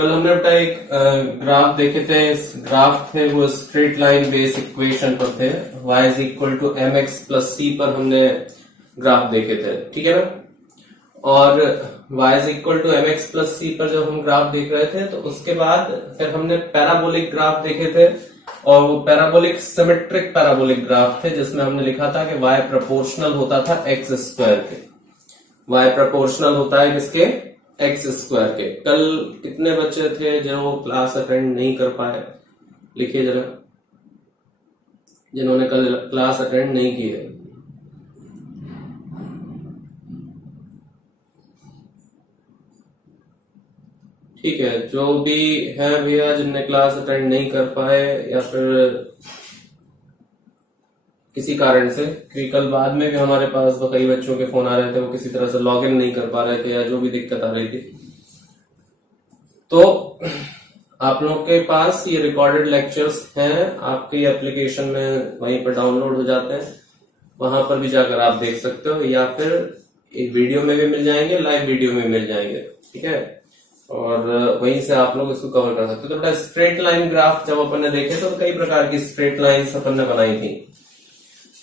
कल हमने बेटा एक ग्राफ देखे थे। ग्राफ थे वो स्ट्रेट लाइन बेस इक्वेशन पर थे। y is equal to M X plus C पर हमने ग्राफ देखे थे, ठीक है ना। और y is equal to M X plus C पर जब हम ग्राफ देख रहे थे तो उसके बाद फिर हमने पैराबोलिक ग्राफ देखे थे, और वो पैराबोलिक सिमेट्रिक पैराबोलिक ग्राफ थे जिसमें हमने लिखा था कि y प्रोपोर्शनल होता था एक्स स्क्वायर के। y प्रोपोर्शनल होता है किसके? एक्स स्क्वायर के। कल कितने बच्चे थे जो क्लास अटेंड नहीं कर पाए? लिखिए जरा, जिन्होंने कल क्लास अटेंड नहीं की है। ठीक है, जो भी है भैया जिनने क्लास अटेंड नहीं कर पाए या फिर किसी कारण से, क्योंकि कल बाद में भी हमारे पास कई बच्चों के फोन आ रहे थे, वो किसी तरह से लॉग इन नहीं कर पा रहे थे या जो भी दिक्कत आ रही थी, तो आप लोगों के पास ये रिकॉर्डेड लेक्चर्स हैं आपके एप्लीकेशन में, वहीं पर डाउनलोड हो जाते हैं, वहां पर भी जाकर आप देख सकते हो, या फिर एक वीडियो में भी मिल जाएंगे, लाइव वीडियो में मिल जाएंगे, ठीक है। और वहीं से आप लोग इसको कवर कर सकते हो। तो बेटा स्ट्रेट लाइन ग्राफ जब अपन ने देखे तो कई प्रकार की स्ट्रेट लाइन्स अपन ने बनाई थी।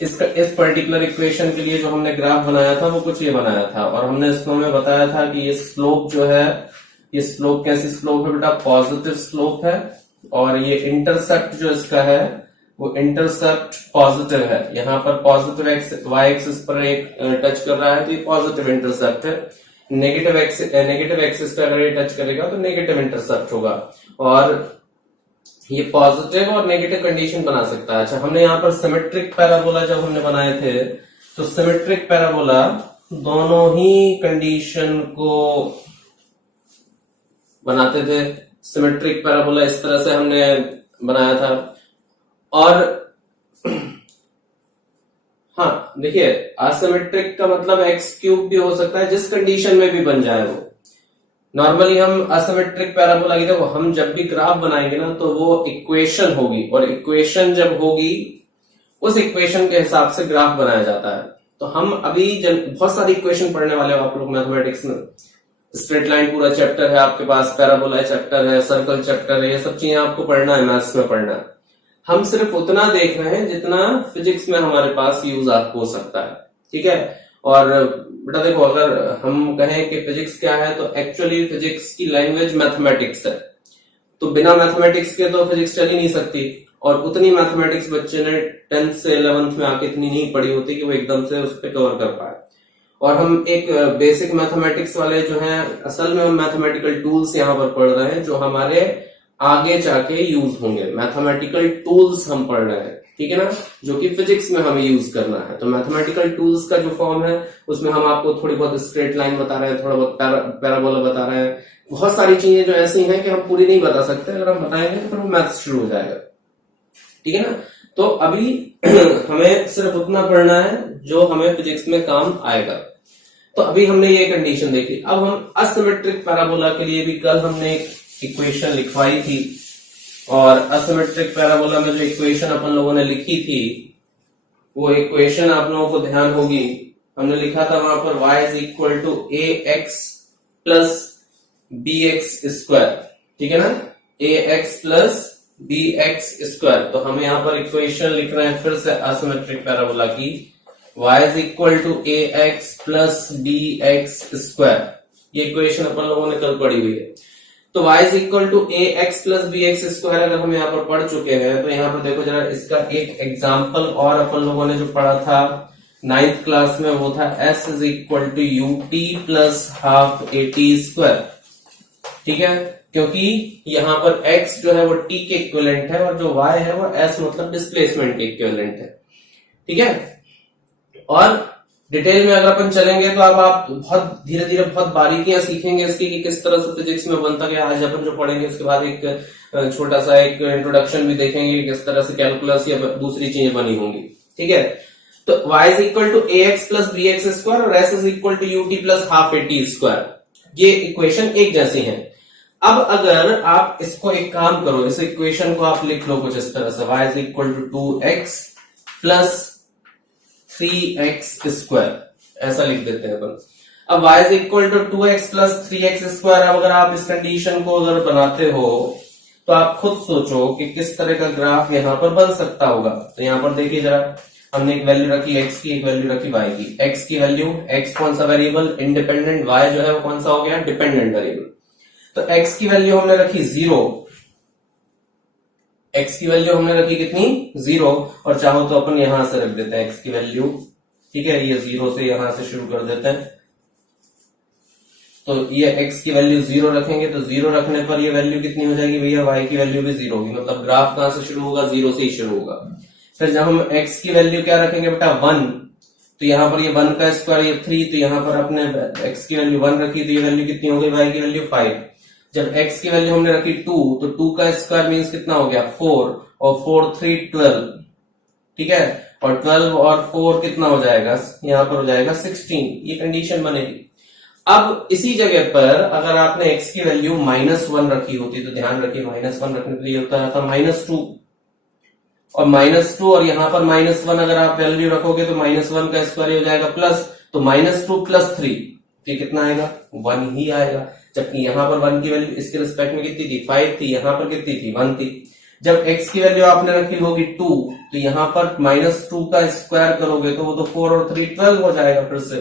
इस पर्टिकुलर इक्वेशन के लिए जो हमने ग्राफ बनाया था वो कुछ ये बनाया था, और हमने इसको में बताया था कि ये स्लोप जो है, ये स्लोप कैसी स्लोप है बेटा? पॉजिटिव स्लोप है, और ये इंटरसेप्ट जो इसका है वो इंटरसेप्ट पॉजिटिव है। यहाँ पर पॉजिटिव एक्स वाई एक्सिस पर एक टच कर रहा है तो ये पॉजिटिव इंटरसेप्ट है। नेगेटिव एक्सिस पे अगर ये टच करेगा तो नेगेटिव इंटरसेप्ट होगा, और ये पॉजिटिव और नेगेटिव कंडीशन बना सकता है। अच्छा, हमने यहाँ पर सिमेट्रिक पैराबोला जब हमने बनाए थे तो सिमेट्रिक पैराबोला दोनों ही कंडीशन को बनाते थे। सिमेट्रिक पैराबोला इस तरह से हमने बनाया था। और हाँ देखिए, असिमेट्रिक का मतलब एक्स क्यूब भी हो सकता है, जिस कंडीशन में भी बन जाए वो। नॉर्मली हम असिमेट्रिक पैराबोला की देखो, हम जब भी ग्राफ बनाएंगे ना तो वो इक्वेशन होगी, और इक्वेशन जब होगी उस इक्वेशन के हिसाब से ग्राफ बनाया जाता है। तो हम अभी जब बहुत सारी इक्वेशन पढ़ने वाले हो आप लोग मैथमेटिक्स में, स्ट्रेट लाइन पूरा चैप्टर है आपके पास, पैराबोला चैप्टर है, सर्कल चैप्टर है, ये सब चीजें आपको पढ़ना है, मैथ्स में पढ़ना है। हम सिर्फ उतना देख रहे हैं जितना फिजिक्स में हमारे पास यूज हो सकता है, ठीक है। और बेटा देखो, अगर हम कहें कि फिजिक्स क्या है तो एक्चुअली फिजिक्स की लैंग्वेज मैथमेटिक्स है, तो बिना मैथमेटिक्स के तो फिजिक्स चल ही नहीं सकती। और उतनी मैथमेटिक्स बच्चे ने 10th से 11th में आके इतनी नहीं पढ़ी होती कि वो एकदम से उस पर कवर कर पाए। और हम एक बेसिक मैथमेटिक्स वाले जो हैं, असल में हम मैथमेटिकल टूल्स यहाँ पर पढ़ रहे हैं जो हमारे आगे जाके यूज होंगे। मैथमेटिकल टूल्स हम पढ़ रहे हैं, ठीक है ना, जो कि फिजिक्स में हमें यूज करना है। तो मैथमेटिकल टूल्स का जो फॉर्म है उसमें हम आपको थोड़ी बहुत स्ट्रेट लाइन बता रहे हैं, थोड़ा बहुत पैराबोला बता रहे हैं, बहुत सारी चीजें जो ऐसी हैं कि हम पूरी नहीं बता सकते। अगर हम बताएंगे तो फिर वो मैथ्स शुरू हो जाएगा, ठीक है ना। तो अभी हमें सिर्फ उतना पढ़ना है जो हमें फिजिक्स में काम आएगा। तो अभी हमने ये कंडीशन देखी। अब हम असिमेट्रिक पैराबोला के लिए भी कल हमने एक इक्वेशन लिखवाई थी, और असिमेट्रिक पैराबोला में जो इक्वेशन अपन लोगों ने लिखी थी वो इक्वेशन आप लोगों को ध्यान होगी। हमने लिखा था वहां पर y is equal to A x plus B x square, ठीक है ना, A x plus B x square. तो हम यहाँ पर इक्वेशन लिख रहे हैं फिर से असिमेट्रिक पैराबोला की, y is equal to A x plus B x square. ये इक्वेशन अपन लोगों ने कल पढ़ी हुई है। तो y is equal to A x plus B x square अगर हम यहाँ पर पढ़ चुके हैं तो यहाँ पर देखो जरा, इसका एक एग्जाम्पल और अपन लोगों ने जो पढ़ा था 9th क्लास में, वो था s is equal to u t plus half a t square, ठीक है। क्योंकि यहाँ पर x जो है वो t के इक्विवेलेंट है, और जो y है वो s मतलब डिस्प्लेसमेंट के इक्विवेलेंट है, ठीक है। और डिटेल में अगर अपन चलेंगे तो अब आप बहुत धीरे धीरे बहुत बारीकियां सीखेंगे इसकी कि किस तरह से फिजिक्स में बनता गया। आज अपन जो पढ़ेंगे उसके बाद एक छोटा सा एक इंट्रोडक्शन भी देखेंगे कि किस तरह से कैलकुलस या दूसरी चीजें बनी होंगी, ठीक है। तो y is equal to A x plus B x square और s is equal to u t plus half a t square, ये इक्वेशन एक जैसी है। अब अगर आप इसको एक काम करो, इस इक्वेशन को आप लिख लो कुछ इस तरह से, y is equal to 2x plus 3x square, ऐसा लिख देते हैं अपन। अब y is equal to 2x plus 3x square. अब अगर आप इस कंडीशन को अगर बनाते हो तो आप खुद सोचो कि किस तरह का ग्राफ यहां पर बन सकता होगा। तो यहां पर देखिए जरा, हमने एक वैल्यू रखी x की, एक वैल्यू रखी y की। x की वैल्यू, x कौन सा वेरिएबल, इंडिपेंडेंट, y जो है वो कौन सा हो गया, डिपेंडेंट वेरिएबल। तो x की वैल्यू हमने रखी 0, x की वैल्यू हमने रखी कितनी, 0। और चाहो तो अपन यहां से रख देते हैं x की वैल्यू, ठीक है, ये 0 से यहां से शुरू कर देते हैं। तो ये x की वैल्यू 0 रखेंगे तो 0 रखने पर ये वैल्यू कितनी हो जाएगी भैया, y की वैल्यू भी 0 होगी। मतलब ग्राफ कहां से शुरू होगा, 0 से ही शुरू होगा। फिर जब हम x की वैल्यू क्या रखेंगे बेटा, 1, तो यहाँ पर ये 1 का स्क्वायर, ये 3, तो यहाँ पर अपने x की वैल्यू 1 रखी तो ये वैल्यू कितनी हो गई, y की वैल्यू 5। जब x की वैल्यू हमने रखी 2, तो 2 का स्क्वायर मीन्स कितना हो गया, 4, और 4 3 12, ठीक है, और 12 और 4 कितना हो जाएगा, यहाँ पर हो जाएगा 16। ये कंडीशन बनेगी। अब इसी जगह पर अगर आपने x की वैल्यू -1 रखी होती, तो ध्यान रखिए -1 रखने के लिए होता था -2, और -2 और यहां पर -1 अगर आप वैल्यू रखोगे तो -1 का स्क्वायर हो जाएगा प्लस, तो -2 प्लस 3, ये कितना आएगा, 1 ही आएगा। जबकि यहां पर 1 की वैल्यू इसके रिस्पेक्ट में कितनी थी, 5 थी, यहां पर कितनी थी, 1 थी। जब x की वैल्यू आपने रखी होगी 2, तो यहां पर -2 का स्क्वायर करोगे तो वो तो 4 और 3 12 हो जाएगा फिर से,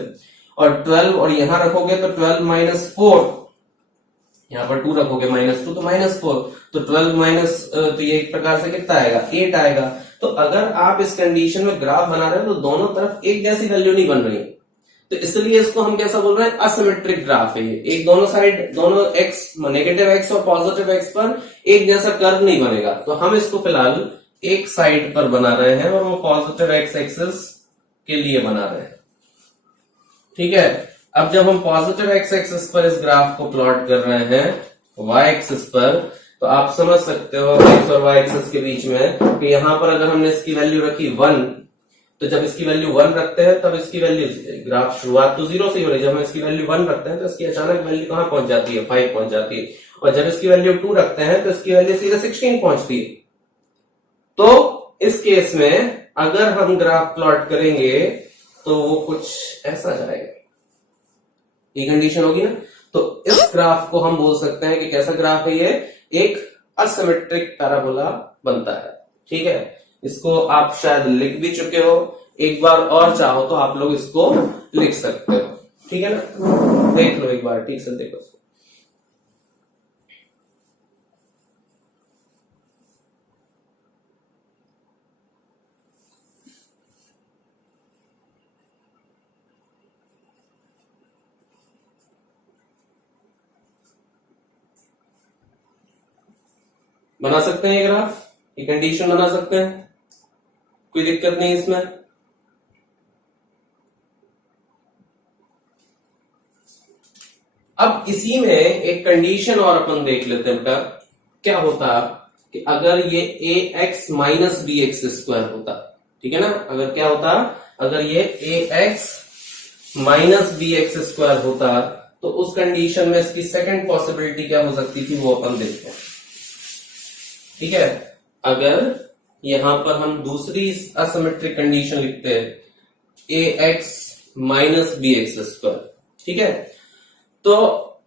और 12 और यहां रखोगे तो 12 -4, यहां पर 2 रखोगे -2 तो -4, तो 12 माइनस, तो ये एक प्रकार से कितना आएगा, 8 आएगा। तो अगर आप इस कंडीशन में ग्राफ बना रहे हो तो दोनों तरफ एक जैसी वैल्यू नहीं बन रही, तो इसलिए इसको हम कैसा बोल रहे हैं, असिमेट्रिक ग्राफ है ये। एक दोनों साइड, दोनों x, नेगेटिव x और पॉजिटिव x पर एक जैसा कर्व नहीं बनेगा। तो हम इसको फिलहाल एक साइड पर बना रहे हैं और वो पॉजिटिव x एक्सिस के लिए बना रहे हैं, ठीक है। अब जब हम पॉजिटिव x एक्सिस पर इस ग्राफ को प्लॉट कर रहे हैं y एक्सिस पर, तो आप समझ सकते हो x और y एक्सिस के बीच में कि यहां पर अगर हमने इसकी वैल्यू रखी 1, तो जब इसकी वैल्यू 1 रखते हैं तब इसकी वैल्यू, ग्राफ शुरुआत तो 0 से ही हो रही है, जब हम इसकी वैल्यू 1 रखते हैं तो इसकी अचानक वैल्यू कहां पहुंच जाती है, 5 पहुंच जाती है। और जब इसकी वैल्यू 2 रखते हैं तो इसकी वैल्यू सीधे 16 पहुंचती है। तो इस केस में अगर हम ग्राफ प्लॉट करेंगे तो वो कुछ ऐसा जाएगा, ये कंडीशन होगी ना। तो इस ग्राफ को हम बोल सकते हैं कि कैसा ग्राफ है ये, एक असिमेट्रिक पैराबोला बनता है, ठीक है। इसको आप शायद लिख भी चुके हो, एक बार और चाहो तो आप लोग इसको लिख सकते हो, ठीक है ना। देख लो एक बार, ठीक से देखो इसको। बना सकते हैं ये ग्राफ, ये कंडीशन बना सकते हैं, कोई दिक्कत नहीं इसमें। अब इसी में एक कंडीशन और अपन देख लेते हैं बेटा, क्या होता कि अगर ये ax minus b x square होता, ठीक है ना। अगर क्या होता, अगर ये ax minus b x square होता, तो उस कंडीशन में इसकी सेकंड पॉसिबिलिटी क्या हो सकती थी वो अपन देखते हैं, ठीक है। अगर यहां पर हम दूसरी असिमेट्रिक कंडीशन लिखते हैं ax minus b x square, ठीक है। तो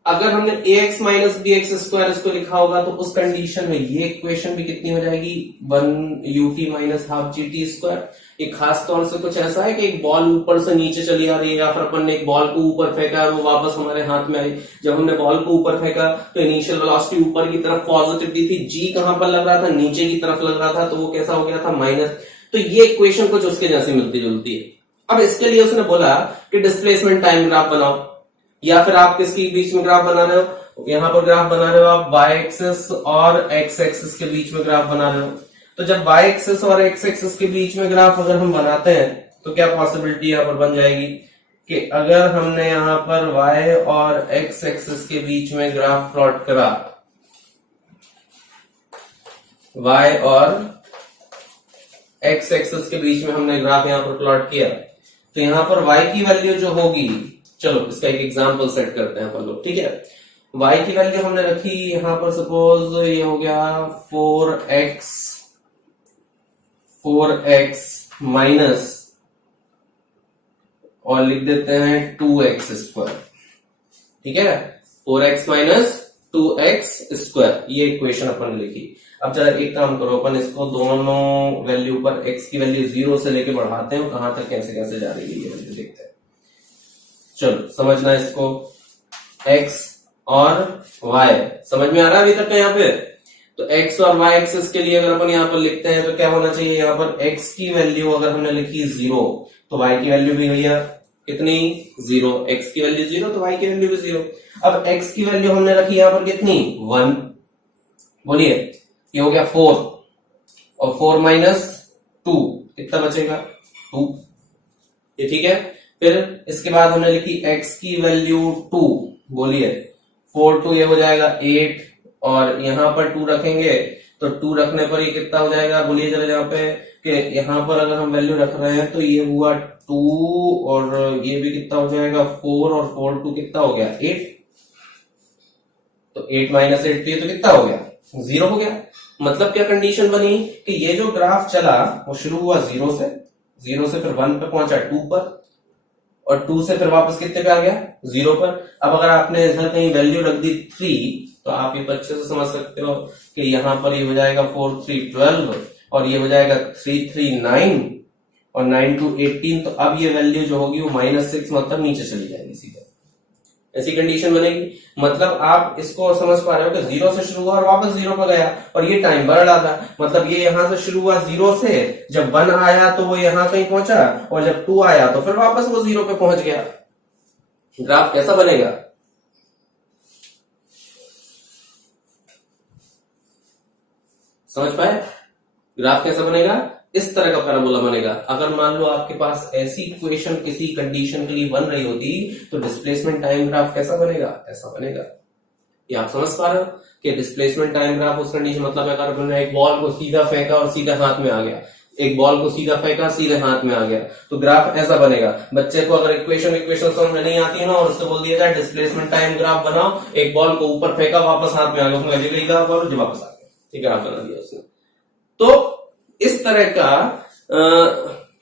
अगर हमने ax minus b x square इसको लिखा होगा तो उस कंडीशन में ये इक्वेशन भी कितनी हो जाएगी, 1ut minus half G T square. ये खास तौर से कुछ ऐसा है कि एक बॉल ऊपर से नीचे चली आ रही है, या फिर अपन ने एक बॉल को ऊपर फेंका और वो वापस हमारे हाथ में आई। जब हमने बॉल को ऊपर फेंका तो इनिशियल वेलोसिटी ऊपर की तरफ पॉजिटिव दी थी, जी कहां पर लग रहा था, नीचे की तरफ लग रहा था, तो वो कैसा हो गया था, माइनस। तो ये इक्वेशन कुछ उसके जैसी मिलती जुलती है। अब इसके लिए उसने बोला कि डिस्प्लेसमेंट टाइम ग्राफ बनाओ, या फिर आप किसके बीच में ग्राफ बना रहे हो, यहां पर ग्राफ बना रहे हो आप y एक्सिस और x एक्सिस के बीच में ग्राफ बना रहे हो। तो जब y एक्सिस और x एक्सिस के बीच में ग्राफ अगर हम बनाते हैं तो क्या पॉसिबिलिटी यहां पर बन जाएगी कि अगर हमने यहां पर y और x एक्सिस के बीच में ग्राफ प्लॉट करा, y और x एक्सिस के बीच में हमने ग्राफ यहां पर प्लॉट किया, तो यहां पर y की वैल्यू जो होगी, चलो इसका एक एग्जांपल सेट करते हैं अपन लोग, ठीक है। y की वैल्यू हमने रखी यहां पर, सपोज ये हो गया 4x माइनस, और लिख देते हैं 2x स्क्वायर, ठीक है, 4x माइनस 2x स्क्वायर, ये इक्वेशन अपन ने लिखी। अब जरा एक काम करो, अपन इसको दोनों वैल्यू पर x की वैल्यू 0 से लेके बढ़ाते हैं, कहां तक कैसे कैसे जा रही है ये वैल्यू देखते हैं। चलो समझना इसको, x और y समझ में आ रहा है अभी तक यहाँ पे। तो x और y एक्सिस के लिए अगर अपन यहाँ पर लिखते हैं तो क्या होना चाहिए, यहाँ पर x की वैल्यू अगर हमने लिखी 0 तो y की वैल्यू भी भैया कितनी 0, x की वैल्यू 0 तो y की वैल्यू भी 0। अब x की वैल्यू हमने रखी यहाँ पर कितनी 1, बोलिए ये हो गया 4 और 4 माइनस 2 कितना बचेगा 2, ये ठीक है। फिर इसके बाद हमने लिखी x की वैल्यू 2, बोलिए 4 2 ये हो जाएगा 8 और यहां पर 2 रखेंगे तो 2 रखने पर ये कितना हो जाएगा, बोलिए जरा यहाँ पे कि यहां पर अगर हम वैल्यू रख रहे हैं तो ये हुआ 2 और ये भी कितना हो जाएगा 4 और 4 2 कितना हो गया 8, तो 8 माइनस 8 तो ये तो कितना हो गया 0 हो गया। मतलब क्या कंडीशन बनी कि ये जो ग्राफ चला वो शुरू हुआ 0 से फिर 1 पे पहुंचा 2 पर और 2 से फिर वापस कितने पे आ गया 0 पर। अब अगर आपने इधर कहीं वैल्यू रख दी 3 तो आप ये अच्छे से समझ सकते हो कि यहां पर ये हो जाएगा 4 3 12 और ये हो जाएगा 3 3 9 और 9 2 18। तो अब ये वैल्यू जो होगी वो -6 मतलब नीचे चली जाएगी सीधे, ऐसी कंडीशन बनेगी। मतलब आप इसको समझ पा रहे हो कि 0 से शुरू हुआ और वापस 0 पर गया और ये टाइम बढ़ रहा था। मतलब ये यहां से शुरू हुआ 0 से, जब 1 आया तो वो यहां कहीं पहुंचा और जब 2 आया तो फिर वापस वो 0 पे पहुंच गया। ग्राफ कैसा बनेगा, समझ पाए? ग्राफ कैसा बनेगा, इस तरह का पैराबोला बनेगा। अगर मान लो आपके पास ऐसी इक्वेशन किसी कंडीशन के लिए बन रही होती तो डिस्प्लेसमेंट टाइम ग्राफ कैसा बनेगा, ऐसा बनेगा। ये आप समझ पा रहे हो कि डिस्प्लेसमेंट टाइम ग्राफ उस कंडीशन मतलब अगर मैंने एक बॉल को सीधा फेंका और सीधा हाथ में आ गया, एक बॉल को सीधा फेंका सीधे हाथ में आ गया, तो ग्राफ ऐसा बनेगा। बच्चे को अगर इक्वेशन समझ में नहीं आती है ना और उससे बोल दिया जाए डिस्प्लेसमेंट टाइम ग्राफ बनाओ, एक बॉल को ऊपर फेंका वापस हाथ में आ गया, उसमें ग्राफ वापस आ गया, ठीक है, ग्राफ बना दिया उसने। तो इस तरह का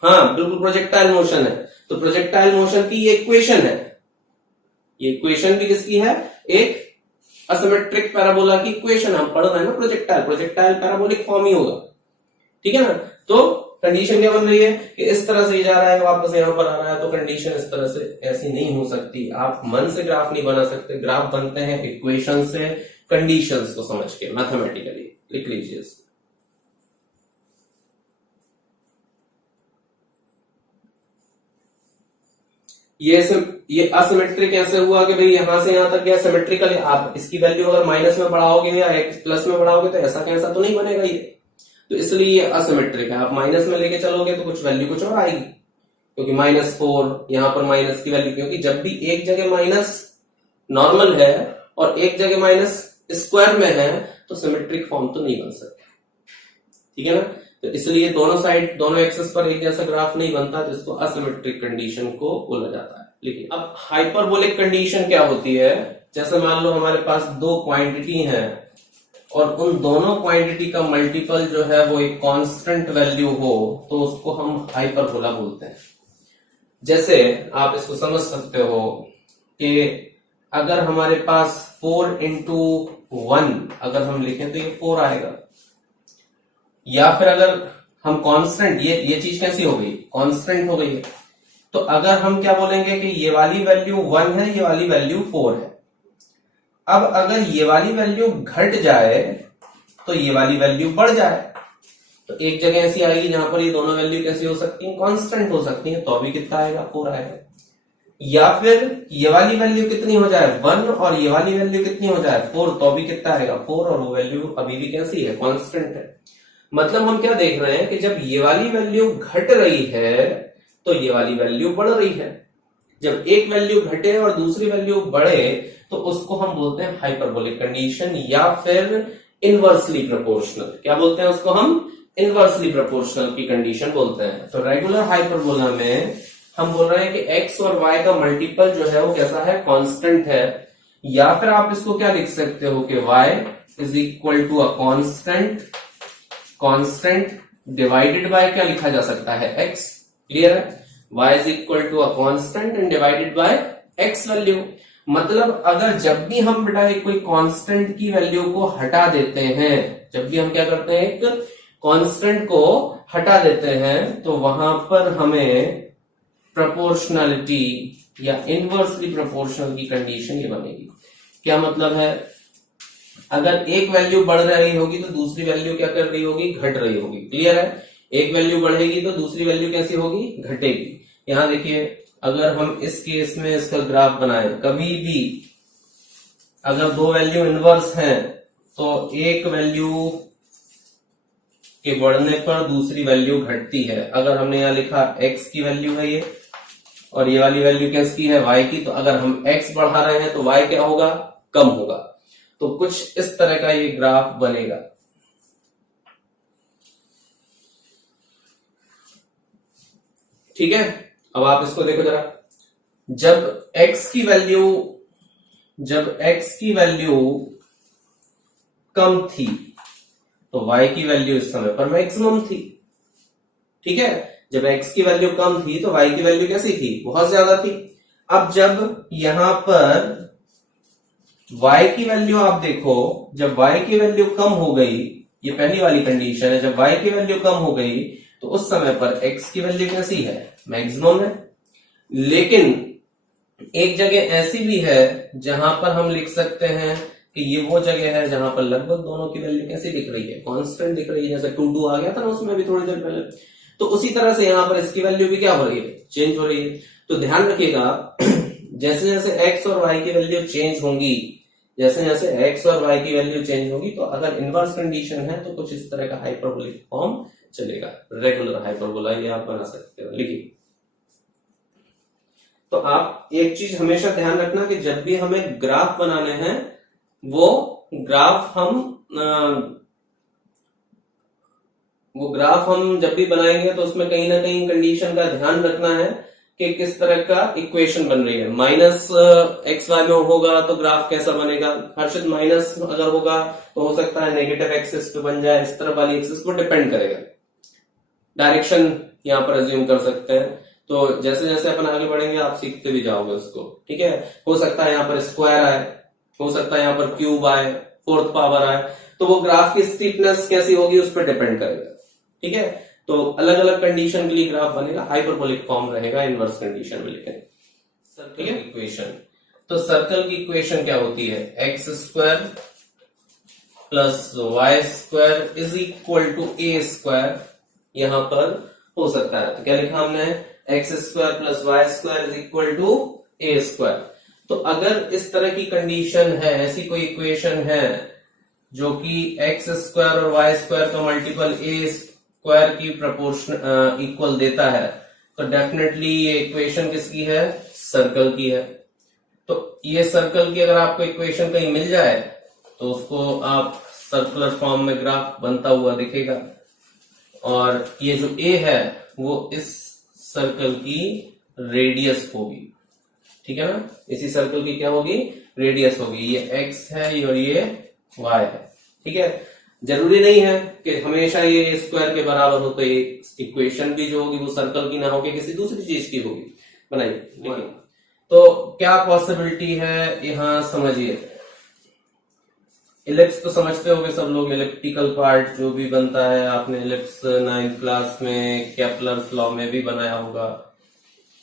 हाँ बिल्कुल प्रोजेक्टाइल मोशन है। तो प्रोजेक्टाइल मोशन की ये इक्वेशन है, ये इक्वेशन भी किसकी है, एक असिमेट्रिक पैराबोला की इक्वेशन हम पढ़ रहे हैं ना, प्रोजेक्टाइल पैराबोलिक फॉर्म ही होगा, ठीक है ना। तो कंडीशन क्या बन रही है कि इस तरह से जा रहा है वापस यहां पर आ रहा है, तो कंडीशन इस तरह से ऐसी नहीं हो सकती। आप मन से ग्राफ नहीं बना सकते, ग्राफ बनते हैं इक्वेशन से, कंडीशंस को समझ के मैथमेटिकली। लिख लीजिए इसको, ये असिमेट्रिक ऐसे हुआ कि भाई यहां से यहां तक गया सिमेट्रिकल। आप इसकी वैल्यू अगर माइनस में बढ़ाओगे या एक्स प्लस में बढ़ाओगे तो ऐसा कैसा तो नहीं बनेगा ये, तो इसलिए ये असिमेट्रिक है। आप माइनस में लेके चलोगे तो कुछ वैल्यू कुछ और आएगी, क्योंकि -4 यहां पर माइनस की वैल्यू, क्योंकि जब भी एक जगह माइनस नॉर्मल है और एक जगह माइनस स्क्वायर में है तो सिमेट्रिक फॉर्म तो नहीं बन सकता, ठीक है ना। तो इसलिए दोनों साइड दोनों एक्सेस पर एक जैसा ग्राफ नहीं बनता, तो इसको असिमेट्रिक कंडीशन को बोला जाता है। लेकिन अब हाइपरबोलिक कंडीशन क्या होती है, जैसे मान लो हमारे पास दो क्वांटिटी हैं और उन दोनों क्वांटिटी का मल्टीपल जो है वो एक कांस्टेंट वैल्यू हो तो उसको हम हाइपरबोला बोलते हैं। जैसे आप इसको समझ सकते हो कि अगर हमारे पास 4 into 1 अगर हम लिखें तो ये 4 आएगा, या फिर अगर हम कांस्टेंट, ये चीज कैसी हो गई, कांस्टेंट हो गई है, तो अगर हम क्या बोलेंगे कि ये वाली वैल्यू 1 है, ये वाली वैल्यू 4 है। अब अगर ये वाली वैल्यू घट जाए तो ये वाली वैल्यू बढ़ जाए, तो एक जगह ऐसी आएगी जहां पर ये दोनों वैल्यू कैसी हो सकती हैं, कांस्टेंट हो सकती हैं, तो अभी कितना आएगा 4 आएगा। या फिर ये वाली वैल्यू कितनी हो जाए 1 और ये वाली वैल्यू कितनी हो जाए 4, तो अभी कितना आएगा 4 और वो वैल्यू अभी भी कैसी है, कांस्टेंट है। मतलब हम क्या देख रहे हैं कि जब ये वाली वैल्यू घट रही है तो ये वाली वैल्यू बढ़ रही है। जब एक वैल्यू घटे और दूसरी वैल्यू बढ़े तो उसको हम बोलते हैं हाइपरबोलिक कंडीशन या फिर इनवर्सली प्रोपोर्शनल। क्या बोलते हैं उसको हम, इनवर्सली प्रोपोर्शनल की कंडीशन बोलते हैं। तो रेगुलर हाइपरबोला में हम बोल रहे हैं कि एक्स और वाई का मल्टीपल जो है वो कैसा है, कांस्टेंट है। या फिर आप इसको क्या लिख सकते हो कि y is equal to a constant divided by क्या लिखा जा सकता है, x। क्लियर है, y is equal to a constant and divided by x value. मतलब अगर जब भी हम बेटा एक कोई कांस्टेंट की वैल्यू को हटा देते हैं, जब भी हम क्या करते हैं एक कांस्टेंट को हटा देते हैं, तो वहां पर हमें प्रोपोर्शनलिटी या इनवर्सली प्रोपोर्शनल की कंडीशन ये बनेगी। क्या मतलब है, अगर एक वैल्यू बढ़ रही होगी तो दूसरी वैल्यू क्या कर रही होगी, घट रही होगी। क्लियर है, एक वैल्यू बढ़ेगी तो दूसरी वैल्यू कैसी होगी, घटेगी। यहां देखिए, अगर हम इस केस में इसका ग्राफ बनाए, कभी भी अगर दो वैल्यू इनवर्स हैं तो एक वैल्यू के बढ़ने पर दूसरी वैल्यू घटती है। अगर हमने यहां लिखा x की वैल्यू है ये, और ये वाली वैल्यू किसकी है, y की, तो अगर हम x बढ़ा रहे हैं तो y क्या होगा, कम होगा। तो कुछ इस तरह का ये ग्राफ बनेगा। ठीक है, अब आप इसको देखो जरा, जब x की वैल्यू कम थी तो y की वैल्यू इस समय पर मैक्सिमम थी। ठीक है, जब x की वैल्यू कम थी तो y की वैल्यू कैसी थी, बहुत ज्यादा थी। अब जब यहां पर y की वैल्यू आप देखो, जब y की वैल्यू कम हो गई, ये पहली वाली कंडीशन है, जब y की वैल्यू कम हो गई तो उस समय पर x की वैल्यू कैसी है, मैक्सिमम है। लेकिन एक जगह ऐसी भी है जहां पर हम लिख सकते हैं कि ये वो जगह है जहां पर लगभग दोनों की वैल्यू कैसी दिख रही है, कांस्टेंट दिख रही है। जैसे 2 आ गया था ना उसमें भी थोड़ी देर पहले, तो उसी तरह से यहां पर इसकी वैल्यू भी क्या हो रही है, चेंज हो रही है। तो ध्यान रखिएगा, जैसे जैसे x और y की वैल्यू चेंज होंगी, जैसे जैसे x और y की वैल्यू चेंज होगी, तो अगर इनवर्स कंडीशन है तो कुछ इस तरह का हाइपरबोलिक फॉर्म चलेगा, रेगुलर हाइपरबोला ये आप बना सकते हो। लिखिए, तो आप एक चीज हमेशा ध्यान रखना कि जब भी हमें ग्राफ बनाने हैं, वो ग्राफ हम जब भी बनाएंगे तो उसमें कहीं ना कहीं कंडीशन का ध्यान रखना है कि किस तरह का इक्वेशन बन रही है। माइनस एक्स वाई में होगा तो ग्राफ कैसा बनेगा, हर्षित माइनस अगर होगा तो हो सकता है नेगेटिव एक्सिस पे बन जाए, इस तरह वाली एक्सिस को डिपेंड करेगा। डायरेक्शन यहां पर अज्यूम कर सकते हैं, तो जैसे जैसे अपन आगे बढ़ेंगे आप सीखते भी जाओगे उसको। ठीक है, हो सकता है यहां पर स्क्वायर आए, हो सकता है यहां पर क्यूब आए, फोर्थ पावर आए, तो वो ग्राफ की स्टीपनेस कैसी होगी उस पर डिपेंड करेगा। ठीक है, तो अलग अलग कंडीशन के लिए ग्राफ बनेगा, हाइपरबोलिक फॉर्म रहेगा इनवर्स कंडीशन में लिखेंगे। ठीक है, इक्वेशन, तो सर्कल की इक्वेशन क्या होती है, x square plus y square is equal to a square. यहां पर हो सकता है, तो क्या लिखा हमने, x square plus y square is equal to a square. तो अगर इस तरह की कंडीशन है, ऐसी कोई इक्वेशन है जो कि एक्स स्क्वायर और वाई स्क्वायर का मल्टीपल ए स्क्वायर की प्रोपोर्शन इक्वल देता है, तो डेफिनेटली ये इक्वेशन किसकी है, सर्कल की है। तो ये सर्कल की अगर आपको इक्वेशन कहीं मिल जाए तो उसको आप सर्कुलर फॉर्म में ग्राफ बनता हुआ दिखेगा, और ये जो ए है वो इस सर्कल की रेडियस होगी। ठीक है ना, इसी सर्कल की क्या होगी, रेडियस होगी। ये एक्स है और ये वाई है। ठीक है, जरूरी नहीं है कि हमेशा ये स्क्वायर के बराबर हो, तो ये इक्वेशन भी जो होगी वो सर्कल की ना होगी, किसी दूसरी चीज की होगी। बनाइए, तो क्या पॉसिबिलिटी है यहां समझिए। इलिप्स तो समझते होंगे सब लोग, इलिप्टिकल पार्ट जो भी बनता है, आपने इलिप्स 9th क्लास में केपलर्स लॉ में भी बनाया होगा।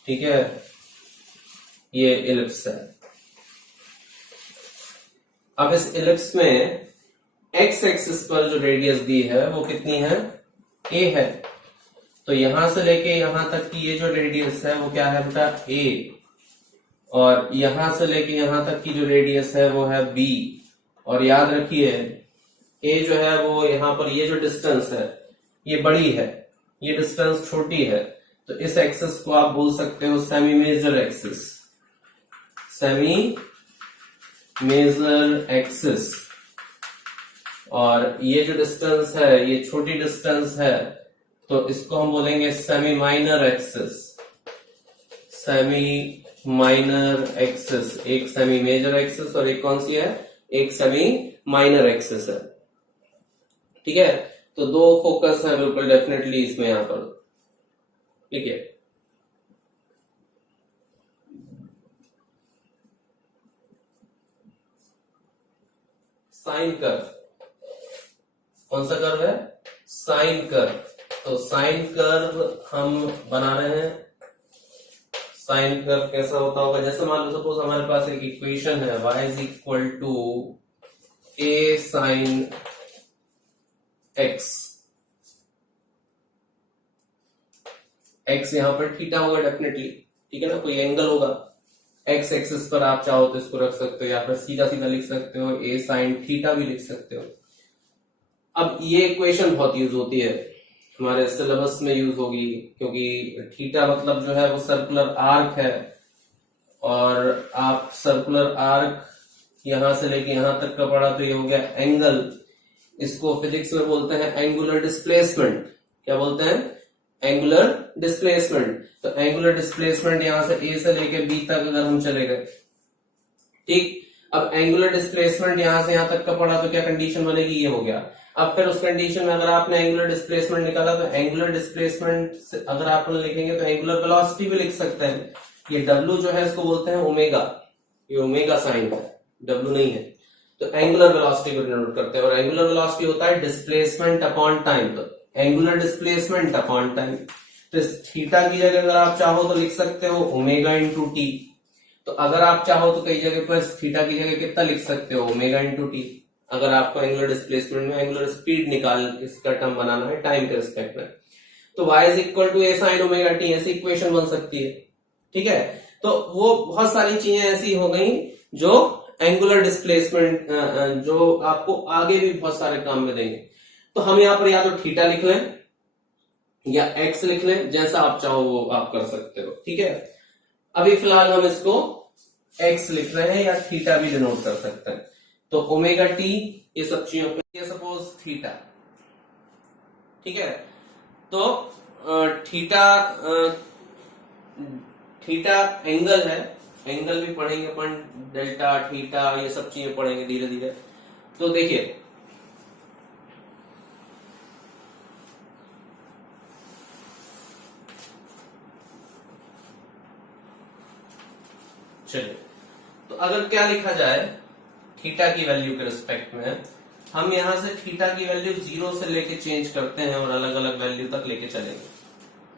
ठीक है, ये इलिप्स है। अब इस इलिप्स में एक्स एक्सिस पर जो रेडियस दी है वो कितनी है, ए है। तो यहां से लेके यहां तक की ये जो रेडियस है वो क्या है बेटा, ए, और यहां से लेके यहां तक की जो रेडियस है वो है बी। और याद रखिए, ए जो है वो यहां पर ये जो डिस्टेंस है ये बड़ी है, ये डिस्टेंस छोटी है, तो इस एक्सिस को आप बोल सकते हो semi major axis, semi major axis. और ये जो डिस्टेंस है ये छोटी डिस्टेंस है, तो इसको हम बोलेंगे semi minor axis, semi minor axis. एक सेमी मेजर एक्सिस और एक कौन सी है, एक सेमी माइनर एक्सिस है। ठीक है, तो दो फोकस है बिल्कुल डेफिनेटली इसमें यहां पर। ठीक है, साइन कर्व। कौन सा कर्व है? Sine curve. तो साइन कर्व हम बना रहे हैं। साइन कर्व कैसा होता होगा? जैसे मान लो सपोज हमारे पास एक इक्वेशन है y is equal to a sine x। x यहां पर थीटा होगा डेफिनेटली, ठीक है ना, कोई एंगल होगा। x एक्सिस पर आप चाहो तो इसको रख सकते हो, या फिर सीधा सीधा लिख सकते हो a साइन थीटा भी लिख सकते हो। अब ये इक्वेशन बहुत यूज होती है, हमारे सिलेबस में यूज होगी, क्योंकि थीटा मतलब जो है वो सर्कुलर आर्क है, और आप सर्कुलर आर्क यहां से लेके यहां तक का पढ़ा तो ये हो गया एंगल। इसको फिजिक्स में बोलते हैं एंगुलर डिस्प्लेसमेंट। क्या बोलते हैं? Angular displacement. तो एंगुलर डिस्प्लेसमेंट यहां से ए से लेके बी तक अगर हम चले गए, ठीक, अब एंगुलर डिस्प्लेसमेंट यहां से यहां तक का पढ़ा तो क्या कंडीशन बनेगी? ये हो गया। अब फिर उस कंडीशन में अगर आपने एंगुलर डिस्प्लेसमेंट निकाला तो एंगुलर डिस्प्लेसमेंट अगर आप लिखेंगे तो एंगुलर वेलोसिटी भी लिख सकते हैं। ये W जो है इसको बोलते हैं ओमेगा, ये ओमेगा साइन है, W नहीं है। तो एंगुलर वेलोसिटी को डिनोट करते हैं, और एंगुलर वेलोसिटी होता है डिस्प्लेसमेंट अपॉन टाइम। तो एंगुलर डिस्प्लेसमेंट अपॉन टाइम, तो थीटा की जगह अगर आप चाहो तो लिख सकते हो ओमेगा इंटू टी। तो अगर आप चाहो तो कई जगह पर थीटा की जगह कितना लिख सकते हो? Omega into T. अगर आपको एंगुलर डिस्प्लेसमेंट में एंगुलर स्पीड निकाल इसका टर्म बनाना है टाइम के रिस्पेक्ट में, तो y is equal to a sine omega t, ऐसी इक्वेशन बन सकती है, ठीक है। तो वो बहुत सारी चीजें ऐसी हो गई जो एंगुलर डिस्प्लेसमेंट जो आपको आगे भी बहुत सारे काम में देंगे। तो हम यहाँ पर या तो थीटा लिख लें या x लिख लें, जैसा आप चाहो वो आप कर सकते हो, ठीक है। अभी फिलहाल हम इसको x लिख रहे हैं, या थीटा भी डिनोट कर सकते हैं। तो ओमेगा टी ये सब चीजों पे सपोज थीटा, ठीक है। तो थीटा थीटा एंगल है, एंगल भी पढ़ेंगे अपन, डेल्टा थीटा ये सब चीजें पढ़ेंगे धीरे धीरे। तो देखिए चलिए, तो अगर क्या लिखा जाए थीटा की वैल्यू के रिस्पेक्ट में, हम यहां से थीटा की वैल्यू 0 से लेके चेंज करते हैं और अलग अलग वैल्यू तक लेके चलेंगे।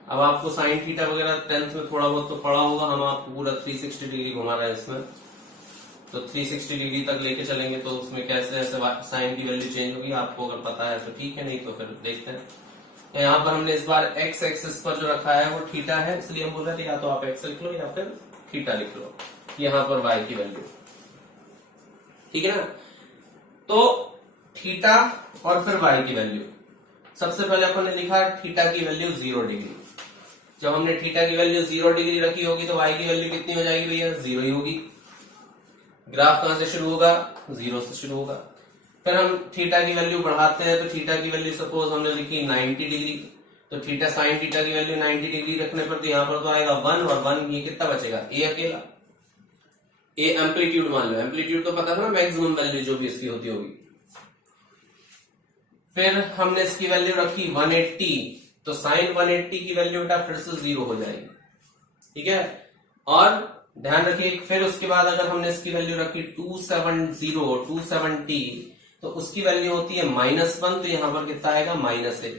अब आपको साइन थीटा वगैरह 10th में थोड़ा बहुत तो पढ़ा होगा, हम आपको पूरा 360 डिग्री घुमा रहे हैं इसमें। तो 360 डिग्री तक लेके चलेंगे, तो उसमें कैसे ऐसे साइन की वैल्यू चेंज होगी आपको अगर पता है तो ठीक है, नहीं तो फिर देखते हैं। यहाँ पर हमने इस बार x एक्सिस पर जो रखा है वो थीटा है, इसलिए हम बोल रहे थे या तो आप x लिख लो या फिर थीटा लिख लो, यहाँ पर y की वैल्यू, ठीक है ना। तो थीटा और फिर y की वैल्यू, सबसे पहले अपन ने लिखा थीटा की वैल्यू 0 डिग्री। जब हमने थीटा की वैल्यू 0 डिग्री रखी होगी तो y की वैल्यू कितनी हो जाएगी भैया? 0 ही होगी। ग्राफ कहां से शुरू होगा? 0 से शुरू होगा। फिर हम थीटा की वैल्यू बढ़ाते हैं, तो थीटा की वैल्यू सपोज हमने लिखी 90 डिग्री, तो थीटा साइन थीटा की वैल्यू 90 डिग्री रखने पर तो यहाँ पर तो आएगा 1, और 1 ये कितना बचेगा? ए अकेला। ए एम्पलीट्यूड मान लो, एम्पलीट्यूड तो पता था ना, मैक्सिमम वैल्यू जो भी इसकी होती होगी। फिर हमने इसकी वैल्यू रखी 180, तो साइन 180 की वैल्यू बेटा फिर से 0 हो जाएगी, ठीक है। और ध्यान रखिए, फिर उसके बाद अगर हमने इसकी वैल्यू रखी 270 तो उसकी वैल्यू होती है -1, तो यहां पर कितना आएगा? -1।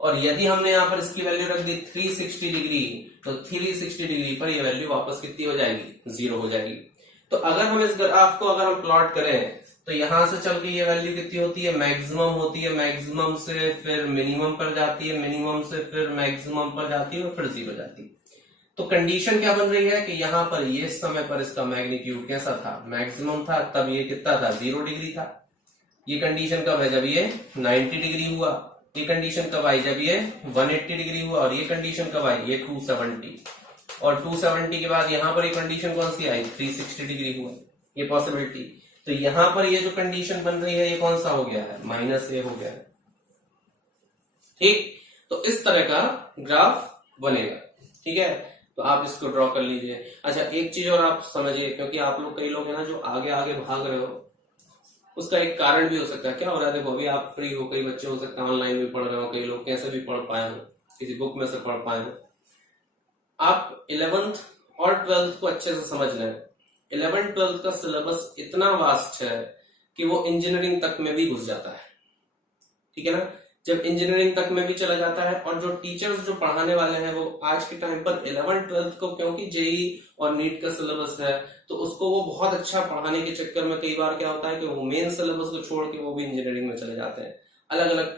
और यदि हमने यहां पर इसकी वैल्यू रख दी 360 डिग्री, तो 360 डिग्री पर ये वैल्यू वापस कितनी हो जाएगी? 0 हो जाएगी। तो अगर हम इस ग्राफ को अगर हम प्लॉट करें तो यहां से चल के ये वैल्यू कितनी होती है? मैक्सिमम होती है, मैक्सिमम से फिर मिनिमम पर जाती है, मिनिमम से फिर मैक्सिमम पर जाती है और फिर 0 जाती है। तो कंडीशन क्या बन रही है कि यहाँ पर ये समय पर इसका मैग्नीट्यूड कैसा था? मैक्सिमम था, तब ये कितना था? 0 डिग्री था। ये कंडीशन कब है? जब ये 90 डिग्री हुआ। ये कंडीशन कब आई? जब ये 180 डिग्री हुआ। और ये कंडीशन कब आई? ये 270। और 270 के बाद यहाँ पर ये कंडीशन कौन सी आई? 360 डिग्री हुआ। ये पॉसिबिलिटी। तो यहां पर ये जो कंडीशन बन रही है ये कौन सा हो गया है? -a हो गया है, ठीक। तो इस तरह का ग्राफ बनेगा, ठीक है। तो आप इसको ड्रॉ कर लीजिए। अच्छा, एक चीज और आप समझिए, क्योंकि आप लोग, कई लोग है ना जो आगे आगे भाग रहे हो, उसका एक कारण भी हो सकता है। क्या हो रहा है? देखो, अभी आप फ्री हो, कई बच्चे हो सकता है ऑनलाइन भी पढ़ रहे हो, कई लोग कैसे भी पढ़ पाए हो, किसी बुक में से पढ़ पाए हो। आप 11th और 12th को अच्छे से समझ लें। 11th 12th का सिलेबस इतना वास्ट है कि वो इंजीनियरिंग तक में भी घुस जाता है, ठीक है ना। जब इंजीनियरिंग तक में भी चला जाता है और जो टीचर्स जो पढ़ाने वाले हैं वो आज के टाइम पर 11th-12th को, क्योंकि जेई और नीट का सिलेबस है तो उसको वो बहुत अच्छा पढ़ाने के चक्कर में कई बार क्या होता है कि वो मेन सिलेबस को छोड़ के वो भी इंजीनियरिंग में चले जाते हैं, अलग अलग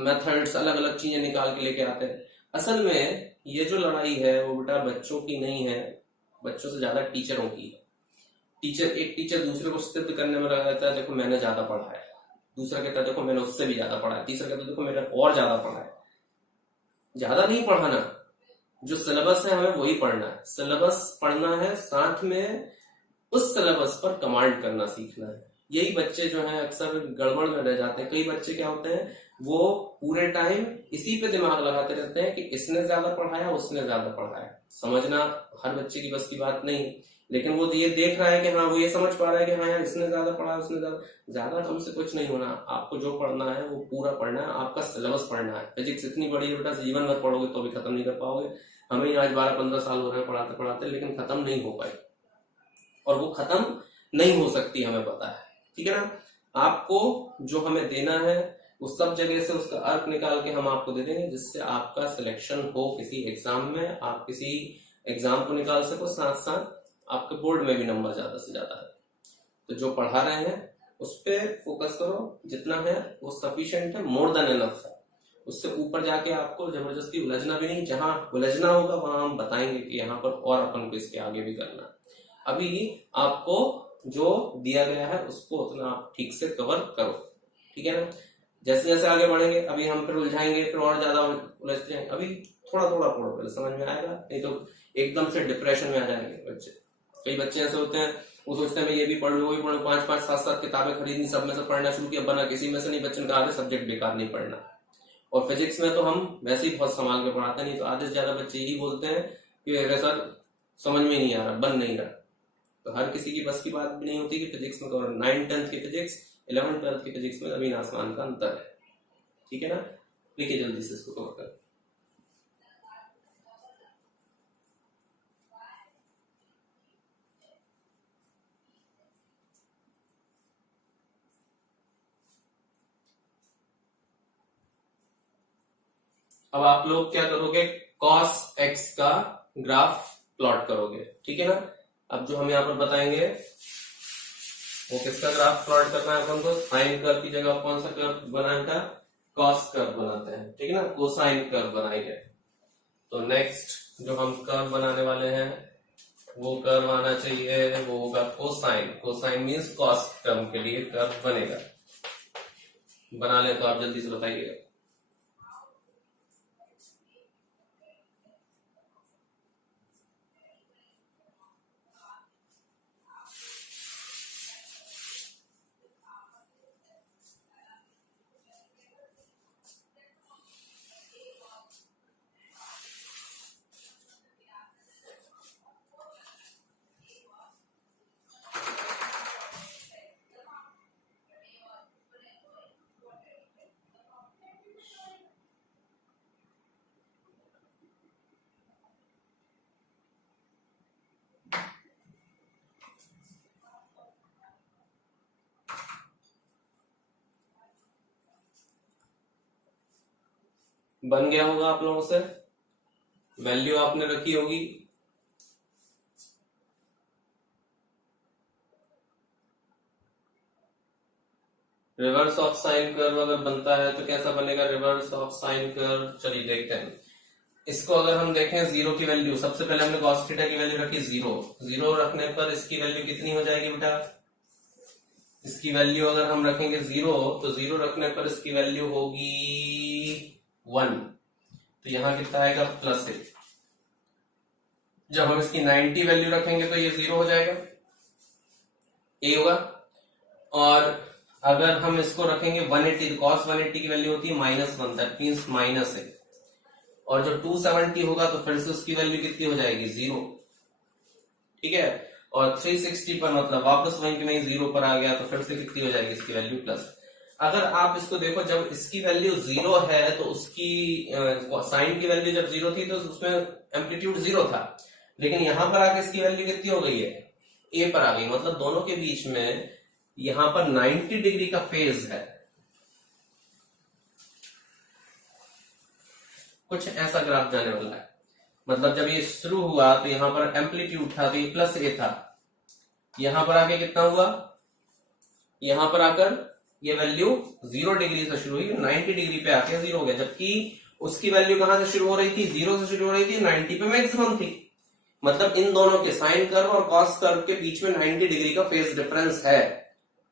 मेथड्स, अलग अलग चीजें निकाल के लेके आते हैं। असल में ये जो लड़ाई है वो बेटा बच्चों की नहीं है, बच्चों से ज्यादा टीचरों की है। एक टीचर दूसरे को सिद्ध करने में लगा रहता है, देखो मैंने ज्यादा पढ़ा है, दूसरा कहता है देखो मैंने उससे भी ज्यादा पढ़ा है, तीसरा कहता है देखो मैंने और ज्यादा पढ़ा है। ज्यादा नहीं पढ़ाना, जो सिलेबस है हमें वही पढ़ना है, सिलेबस पढ़ना है, साथ में उस सिलेबस पर कमांड करना सीखना है। यही बच्चे जो हैं अक्सर गड़बड़ में रह जाते हैं। कई बच्चे क्या होते हैं वो पूरे टाइम इसी पे दिमाग लगाते रहते हैं कि इसने ज्यादा पढ़ाया, उसने ज्यादा पढ़ाया। समझना हर बच्चे की बस की बात नहीं, लेकिन वो ये देख रहा है कि हाँ वो ये समझ पा रहा है कि हाँ यार इसने ज्यादा पढ़ा, उसने ज्यादा हमसे कुछ नहीं होना। आपको जो पढ़ना है वो पूरा पढ़ना है, आपका सिलेबस पढ़ना है। फिजिक्स इतनी बड़ी है बेटा, जीवन भर पढ़ोगे तो भी खत्म नहीं कर पाओगे। हमें आज 12-15 साल हो रहे हैं पढ़ाते पढ़ाते, लेकिन खत्म नहीं हो पाए और वो खत्म नहीं हो सकती, हमें पता है, ठीक है ना। आपको जो हमें देना है वो सब जगह से उसका अर्थ निकाल के हम आपको दे देंगे, जिससे आपका सिलेक्शन हो किसी एग्जाम में, आप किसी एग्जाम को निकाल सको, साथ साथ आपके बोर्ड में भी नंबर ज्यादा से ज्यादा है। तो जो पढ़ा रहे हैं उस पर फोकस करो, जितना है वो सफिशिएंट है, मोर देन इनफ है। उससे ऊपर जाके आपको जबरदस्ती उलझना भी नहीं, जहां उलझना होगा वहां हम बताएंगे कि यहाँ पर और अपन को इसके आगे भी करना। अभी आपको जो दिया गया है उसको उतना आप ठीक से कवर करो, ठीक है ना। जैसे जैसे आगे बढ़ेंगे अभी हम फिर उलझाएंगे, फिर और ज्यादा उलझ जाएंगे। अभी थोड़ा थोड़ा पढ़ो, पहले समझ में आएगा, नहीं तो एकदम से डिप्रेशन में आ जाएंगे बच्चे। कई बच्चे ऐसे होते हैं वो सोचते हैं मैं ये भी पढ़ लूँ, वो भी पढ़ लूँ, 5-5, 7-7 किताबें खरीदनी, सब में से पढ़ना शुरू किया, बना किसी में से नहीं। बच्चों का आधे सब्जेक्ट बेकार नहीं पढ़ना। और फिजिक्स में तो हम वैसे ही बहुत संभाल के पढ़ाते नहीं, तो आधे से ज्यादा बच्चे यही बोलते हैं कि अरे सर समझ में नहीं आ रहा, बन नहीं रहा। तो हर किसी की बस की बात भी नहीं होती कि फिजिक्स में कवर। 9th-10th की फिजिक्स, 11th-12th की फिजिक्स में जमीन आसमान का अंतर है, ठीक है ना। लिखिए जल्दी से इसको कवर कर। अब आप लोग क्या करोगे, cos x का ग्राफ प्लॉट करोगे, ठीक है ना। अब जो हम यहाँ पर बताएंगे वो किसका ग्राफ प्लॉट करना है अपन को, साइन कर्व की जगह कौन सा कर्व बनाया था, कॉस कर्व बनाते हैं, ठीक है ना, कोसाइन कर्व बनाएंगे। तो नेक्स्ट जो हम कर्व बनाने वाले हैं वो कर्व आना चाहिए, वो होगा cosine. Cosine means cos term के लिए कर्व बनेगा। बना ले तो आप जल्दी से बताइएगा। बन गया होगा आप लोगों से, वैल्यू आपने रखी होगी। रिवर्स ऑफ साइन कर्व अगर बनता है तो कैसा बनेगा रिवर्स ऑफ साइन कर्व, चलिए देखते हैं। इसको अगर हम देखें जीरो की वैल्यू, सबसे पहले हमने cos थीटा की वैल्यू रखी जीरो। जीरो रखने पर इसकी वैल्यू कितनी हो जाएगी बेटा, इसकी वैल्यू अगर हम रखेंगे जीरो तो जीरो रखने पर इसकी वैल्यू होगी 1, तो यहां कितना आएगा +1। जब हम इसकी 90 वैल्यू रखेंगे तो ये 0 हो जाएगा, ए होगा। और अगर हम इसको रखेंगे 180, तो cos 180 की वैल्यू होती है -1, दैट मीन्स -1। और जब 270 होगा तो फिर से उसकी वैल्यू कितनी हो जाएगी 0, ठीक है। और 360 पर मतलब वापस वहीं के वहीं 0 पर आ गया तो फिर से कितनी हो जाएगी इसकी वैल्यू प्लस। अगर आप इसको देखो जब इसकी वैल्यू 0 है तो उसकी साइन की वैल्यू जब 0 थी तो उसमें एम्पलीट्यूड 0 था, लेकिन यहां पर आके इसकी वैल्यू कितनी हो गई है, ए पर आ गई। मतलब दोनों के बीच में यहां पर 90 डिग्री का फेज है, कुछ ऐसा ग्राफ जाने वाला है। मतलब जब ये शुरू हुआ तो यहां पर एम्पलीट्यूड था, तो ये प्लस ए था, यहां पर आके कितना हुआ, यहां पर आकर ये वैल्यू 0 डिग्री से शुरू हुई, 90 डिग्री पे आके 0 हो गया, जबकि उसकी वैल्यू कहां से शुरू हो रही थी, 0 से शुरू हो रही थी, 90 पे मैक्सिमम थी। मतलब इन दोनों के साइन कर्व और कॉस कर्व के बीच में 90 डिग्री का फेज डिफरेंस है।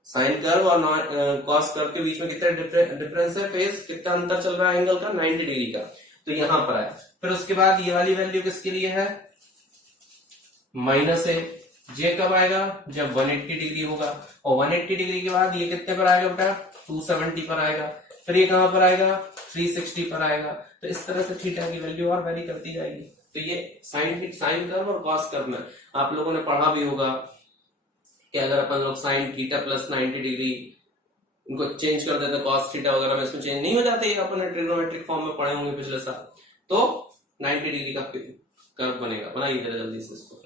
साइन कर्व और कॉस कर्व के बीच में कितना डिफरेंस है, फेज कितना अंतर चल रहा है एंगल का, 90 डिग्री का। तो यहां पर है, फिर उसके बाद ये वाली वैल्यू किसके लिए है, माइनस ए। जे कब आएगा, जब 180 डिग्री होगा, और 180 डिग्री के बाद ये कितने पर आएगा बेटा, 270 पर आएगा, फिर ये कहां पर आएगा, 360 पर आएगा। तो इस तरह से थीटा की वैल्यू और वैरी करती जाएगी। तो ये साइन कर्व और कॉस कर्व में आप लोगों ने पढ़ा भी होगा कि अगर अपन लोग साइन थीटा प्लस 90 डिग्री इनको चेंज कर देते कॉस थीटा वगैरह में, इसमें चेंज नहीं हो जाते, ये अपन ट्रिग्नोमेट्रिक फॉर्म में पढ़े होंगे पिछले साल। तो 90 डिग्री का कर्व बनेगा, बनाइए जरा जल्दी से इसको।